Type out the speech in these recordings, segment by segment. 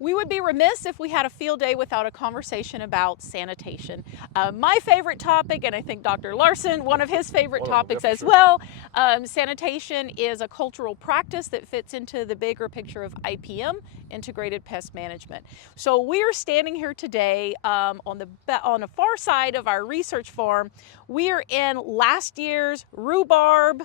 We would be remiss if we had a field day without a conversation about sanitation. My favorite topic, and I think Dr. Larson, one of his favorite topics as well. Sanitation is a cultural practice that fits into the bigger picture of IPM, integrated pest management. So we are standing here today on the far side of our research farm. We are in last year's rhubarb,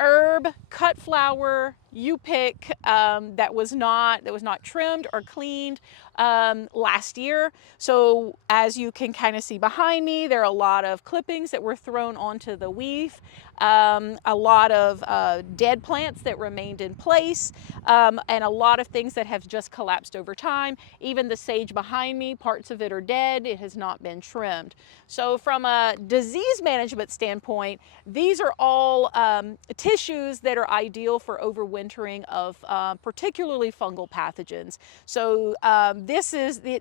herb, cut flower, U-pick that was not trimmed or cleaned last year. So as you can kind of see behind me, there are a lot of clippings that were thrown onto the weave, a lot of dead plants that remained in place, and a lot of things that have just collapsed over time. Even the sage behind me, parts of it are dead. It has not been trimmed. So from a disease management standpoint, these are all tissues that are ideal for overwintering of particularly fungal pathogens. So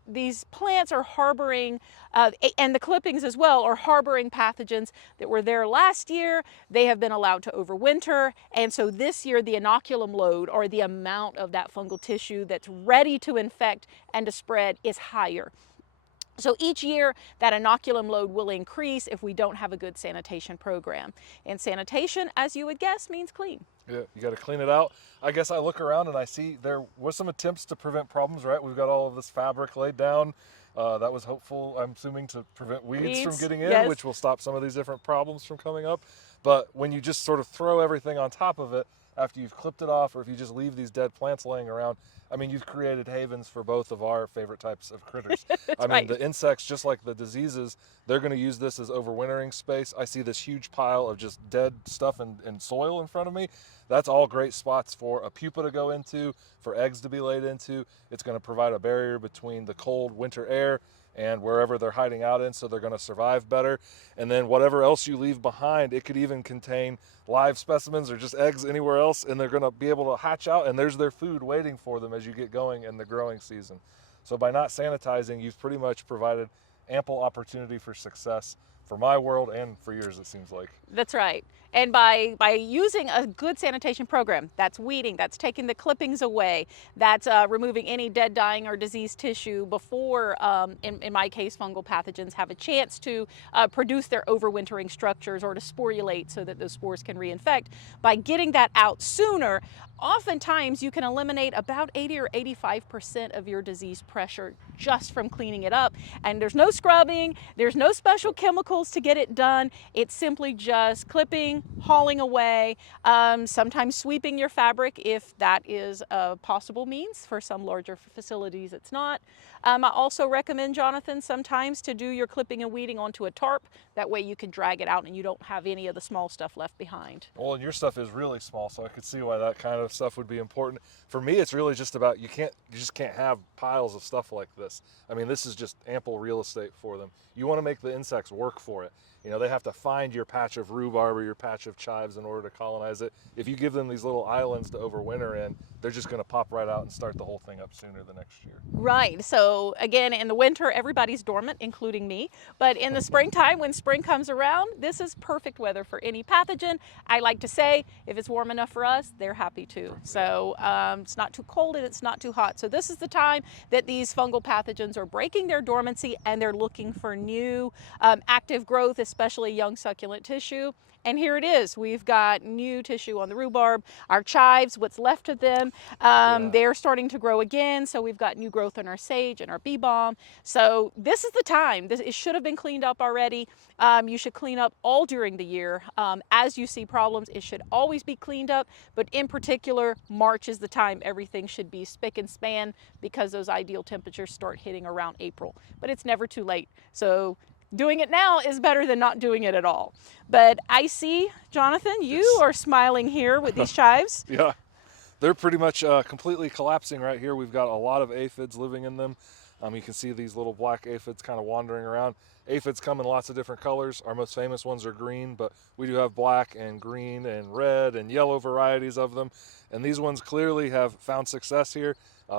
these plants are harboring, and the clippings as well, are harboring pathogens that were there last year. They have been allowed to overwinter, and so this year the inoculum load, or the amount of that fungal tissue that's ready to infect and to spread, is higher. So each year that inoculum load will increase if we don't have a good sanitation program. And sanitation, as you would guess, means clean. Yeah, you got to clean it out. I guess I look around and I see there was some attempts to prevent problems, right? We've got all of this fabric laid down. That was hopeful, I'm assuming, to prevent weeds from getting in, yes, which will stop some of these different problems from coming up. But when you just sort of throw everything on top of it after you've clipped it off, or if you just leave these dead plants laying around, I mean, you've created havens for both of our favorite types of critters. I mean, right. The insects, just like the diseases, they're going to use this as overwintering space. I see this huge pile of just dead stuff and soil in front of me. That's all great spots for a pupa to go into, for eggs to be laid into. It's going to provide a barrier between the cold winter air and wherever they're hiding out in, so they're going to survive better. And then whatever else you leave behind, it could even contain live specimens or just eggs anywhere else, and they're going to be able to hatch out, and there's their food waiting for them as you get going in the growing season. So by not sanitizing, you've pretty much provided ample opportunity for success for my world and for yours, it seems like. That's right. And by using a good sanitation program, that's weeding, that's taking the clippings away, that's removing any dead, dying, or diseased tissue before, in my case, fungal pathogens have a chance to produce their overwintering structures or to sporulate so that those spores can reinfect. By getting that out sooner, oftentimes you can eliminate about 80 or 85% of your disease pressure just from cleaning it up. And there's no scrubbing, there's no special chemicals to get it done. It's simply just clipping, hauling away, sometimes sweeping your fabric if that is a possible means. For some larger facilities it's not. I also recommend, Jonathan, sometimes to do your clipping and weeding onto a tarp. That way you can drag it out and you don't have any of the small stuff left behind. Well, and your stuff is really small, so I could see why that kind of stuff would be important. For me, it's really just about you just can't have piles of stuff like this. I mean, this is just ample real estate for them. You want to make the insects work for it. You know, they have to find your patch of rhubarb or your patch of chives in order to colonize it. If you give them these little islands to overwinter in, they're just going to pop right out and start the whole thing up sooner the next year. Right. So again, in the winter, everybody's dormant, including me. But in the springtime, when spring comes around, this is perfect weather for any pathogen. I like to say, if it's warm enough for us, they're happy too. So it's not too cold and it's not too hot. So this is the time that these fungal pathogens are breaking their dormancy and they're looking for new active growth, especially young succulent tissue. And here it is. We've got new tissue on the rhubarb. Our chives, what's left of them, they're starting to grow again. So we've got new growth on our sage and our bee balm. So this is the time. It should have been cleaned up already. You should clean up all during the year. As you see problems, it should always be cleaned up. But in particular, March is the time everything should be spick and span, because those ideal temperatures start hitting around April. But it's never too late. So doing it now is better than not doing it at all. But I see, Jonathan, you are smiling here with these chives. Yeah, they're pretty much completely collapsing right here. We've got a lot of aphids living in them. You can see these little black aphids kind of wandering around. Aphids come in lots of different colors. Our most famous ones are green, but we do have black and green and red and yellow varieties of them. And these ones clearly have found success here,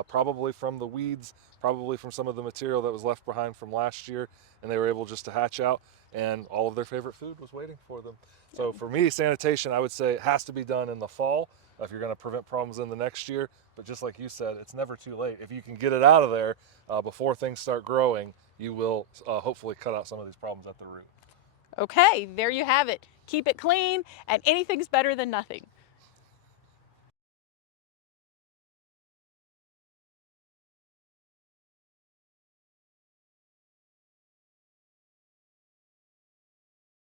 probably from the weeds, probably from some of the material that was left behind from last year, and they were able just to hatch out, and all of their favorite food was waiting for them. So for me, sanitation, I would say, it has to be done in the fall. if you're going to prevent problems in the next year. But just like you said, it's never too late. If you can get it out of there before things start growing, you will hopefully cut out some of these problems at the root. Okay, there you have it. Keep it clean, and anything's better than nothing.